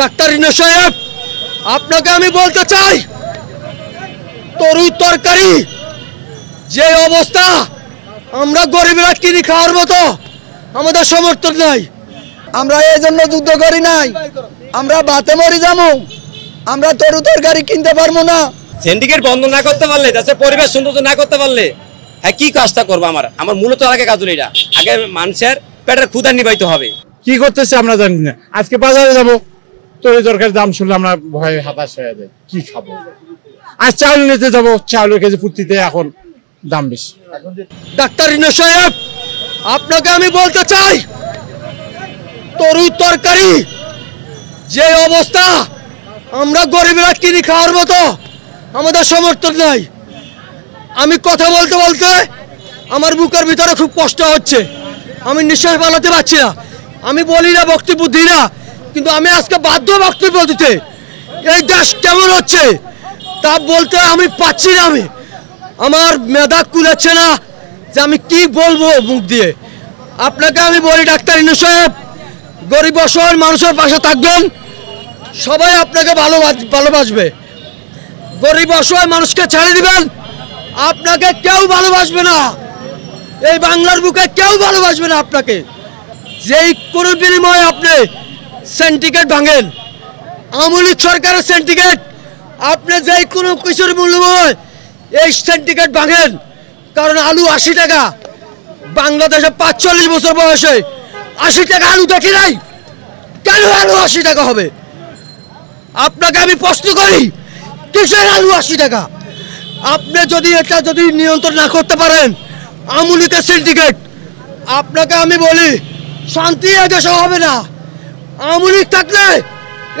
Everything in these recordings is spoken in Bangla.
ডাক্তার ইউনূস সাহেব, আপনাকে আমি বলতে চাই, তরু তরকারি যে অবস্থা, আমরা গরিবরা কিনে খাওয়ার মতো আমাদের সমর্থন নাই। আমরা এই জন্য যুদ্ধ করি নাই, আমরা বাতে মরি যাবো, আমরা তরু তরকারি কিনতে পারবো না। সিন্ডিকেট বন্ধ না করতে পারলে, দেশের পরিবেশ সৌন্দর্য না করতে পারলে, হ্যাঁ কি কাজটা করবো? আমার মূলত আগে কাজ হলো এটা, আগে মানুষের পেটের ক্ষুধা নিবাইতে হবে। কি করতেছে আমরা জানি না। আজকে বাজারে যাবো, তরি তরকারির দাম শুনলে আমরা ভয়ে হতাশ হয়ে যাই, কি খাবো। আর চাউল নিতে যাবো, চাউলের কেজি প্রতিতে এখন দাম বেশি। ডাক্তার ইউনূস সাহেব, আপনাকে আমি বলতে চাই, তরু তরকারি যে অবস্থা, আমরা গরিবরা কিনে খাওয়ার মতো আমাদের সমর্থন নাই। আমি কথা বলতে বলতে আমার বুকের ভিতরে খুব কষ্ট হচ্ছে, আমি নিঃশ্বাস ফেলাতে পারছি না। আমি বলি না, বক্তব্য দিই না, কিন্তু আমি আজকে বাধ্য বক্তব্য দিতে। এই দেশ কেমন হচ্ছে তা বলতে আমি পাচ্ছি না, আমার মেধা কুলাচ্ছে না যে আমি কি বলবো মুখ দিয়ে। আপনাকে আমি বলি ডাক্তার ইউনূস সাহেব, গরিব অসহায় মানুষের পাশে থাকবেন, সবাই আপনাকে ভালোবাসবে। গরিব অসহায় মানুষকে ছেড়ে দিবেন, আপনাকে কেউ ভালোবাসবে না। এই বাংলার বুকে কেউ ভালোবাসবে না আপনাকে। যেই কোনো বিনিময়ে আপনি সিন্ডিকেট ভাঙেন, আওয়ামী লীগ সরকারের সিন্ডিকেট, আপনি যেই কোনো কিছুর মূল্যময় এই সিন্ডিকেট ভাঙেন। কারণ আলু 80 টাকা, বাংলাদেশে 45 বছর বয়সে 80 টাকা আলু দেখি নাই, কেন আলু 80 টাকা হবে? আপনাকে আমি প্রশ্ন করি, কিসের আলু 80 টাকা? আপনি যদি এটা নিয়ন্ত্রণ না করতে পারেন, আওয়ামী লীগের সিন্ডিকেট, আপনাকে আমি বলি শান্তি এই দেশে হবে না। আওয়ামী লীগ থাকলে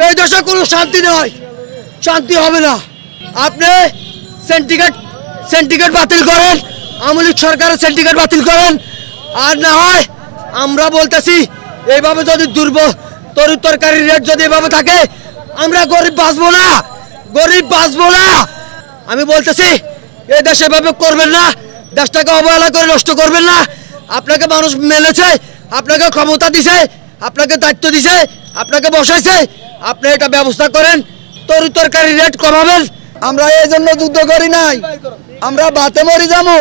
এই দেশে কোনো শান্তি নয়, শান্তি হবে না। আপনি সিন্ডিকেট বাতিল করেন, আওয়ামী লীগ সরকারের সিন্ডিকেট বাতিল করেন। আর না হয় আমরা বলতেছি, এইভাবে যদি তরু তরকারির রেট যদি এভাবে থাকে, আমরা গরিব বাঁচবো না, গরিব বাঁচবো না। আমি বলতেছি, এই দেশে এভাবে করবেন না, দেশটাকে অবহেলা করে নষ্ট করবেন না। আপনাকে মানুষ মেলেছে, আপনাকে ক্ষমতা দিছে, আপনাকে দায়িত্ব দিছে, আপনাকে বসাইছে, আপনি এটা ব্যবস্থা করেন, তরু তরকারির রেট কমাবেন। আমরা এই জন্য যুদ্ধ করি নাই, আমরা বাতে মরি যাবো,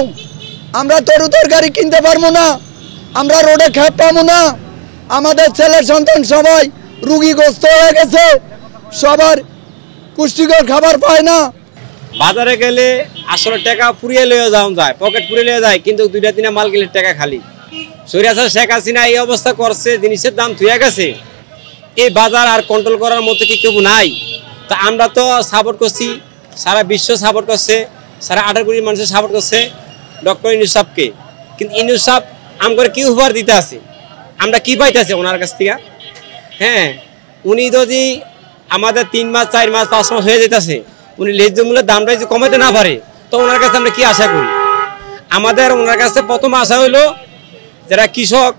আমরা তরু তরকারি কিনতে পারবো না, আমরা রোডে খেপ পাবো না। আমাদের ছেলের সন্তান সবাই রুগীগ্রস্ত হয়ে গেছে, সবার পুষ্টিকর খাবার পায় না। বাজারে গেলে আসলে টাকা পুড়িয়ে লয়ে যাওয়া যায়, পকেট পুড়িয়ে লয়ে যায়, কিন্তু 2-3 মাল গেলে টাকা খালি। সরিয়াছার শেখ হাসিনা এই অবস্থা করছে, জিনিসের দাম থুয়ে গেছে। এই বাজার আর কন্ট্রোল করার মতো কি কেউ নাই? তা আমরা তো সাপোর্ট করছি, সারা বিশ্ব সাপোর্ট করছে, সারা 18 কোটি মানুষের সাপোর্ট করছে ডক্টর ইউনূস সাহেবকে। কিন্তু ইউনূস সাহেব আমগরে কি উপহার দিতে আছে, আমরা কি পাইতেছি ওনার কাছ থেকে? হ্যাঁ, উনি যদি আমাদের 3 মাস 4 মাস 5 মাস হয়ে যেতেছে, উনি ন্যায্য মূল্যের দামটা যদি কমাতে না পারে, তো ওনার কাছে আমরা কি আশা করি? আমাদের ওনার কাছে প্রথম আশা হইলো, যারা কৃষক,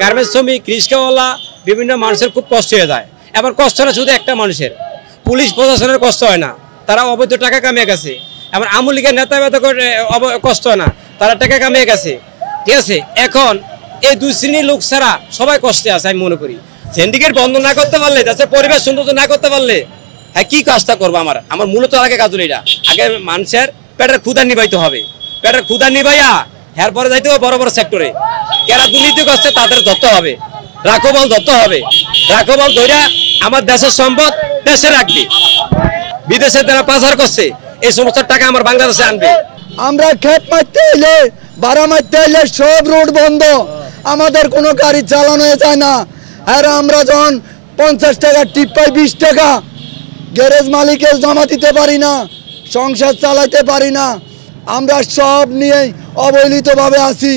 গার্মেন্টস শ্রমিক, রিক্সাওয়ালা, বিভিন্ন মানুষের খুব কষ্ট হয়ে যায়। এবার কষ্ট না শুধু একটা মানুষের, পুলিশ প্রশাসনের কষ্ট হয় না, তারা অবৈধ টাকা কামিয়ে গেছে। এবার আওয়ামী লীগের নেতা করে কষ্ট হয় না, তারা টাকা কামিয়ে গেছে। ঠিক আছে, এখন এই 2 শ্রেণীর লোক ছাড়া সবাই কষ্টে আছে। আমি মনে করি সিন্ডিকেট বন্ধ না করতে পারলে, দেশের পরিবেশ সৌন্দর্য না করতে পারলে, হ্যাঁ কি কাজটা করবো? আমার মূলত আগে কাজ হলো এটা, আগে মানুষের পেটের ক্ষুধা নিবাইতে হবে। পেটের ক্ষুধা নিবাইয়া এরপরে যাইতে হবে বড় বড় সেক্টরে, যারা দুর্নীতি করছে তাদের ধরতে হবে, রাখোবল ধরতে হবে। রাখোবল ধরে আমার দেশের সম্পদ দেশে রাখবে, বিদেশে যারা পাচার করছে এই সমস্ত টাকা আমার বাংলাদেশে আনবে। আমরা খেপ মারতে এলে, ভাড়া মারতে এলে সব রোড বন্ধ, আমাদের কোনো গাড়ি চালানো যায় না। আর আমরা যখন 50 টাকা টিপ পাই, 20 টাকা গ্যারেজ মালিকে জমা দিতে পারি না, সংসার চালাতে পারি না। আমরা সব নিয়েই অবহেলিতভাবে আছি।